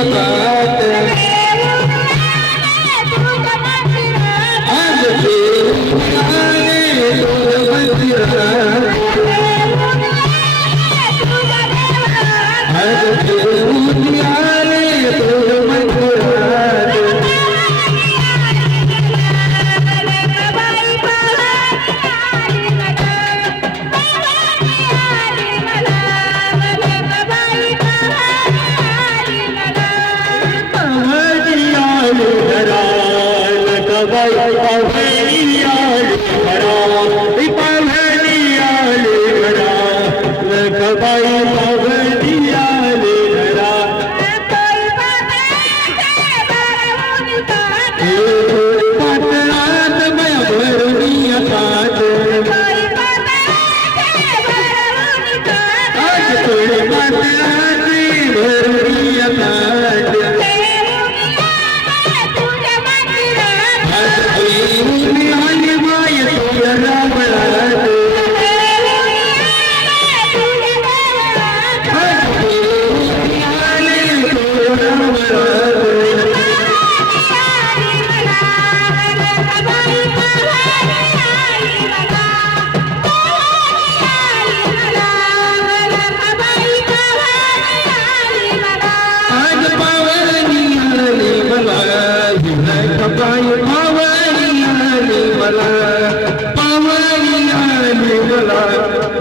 about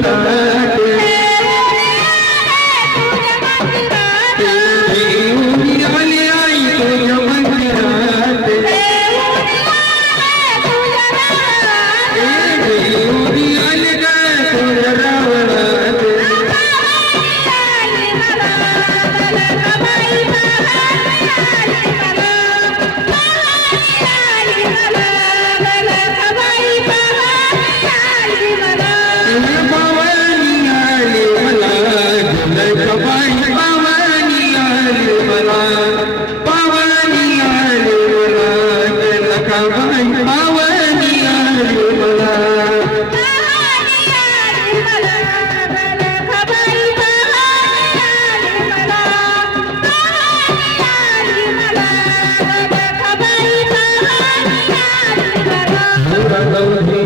Yeah. Gracias.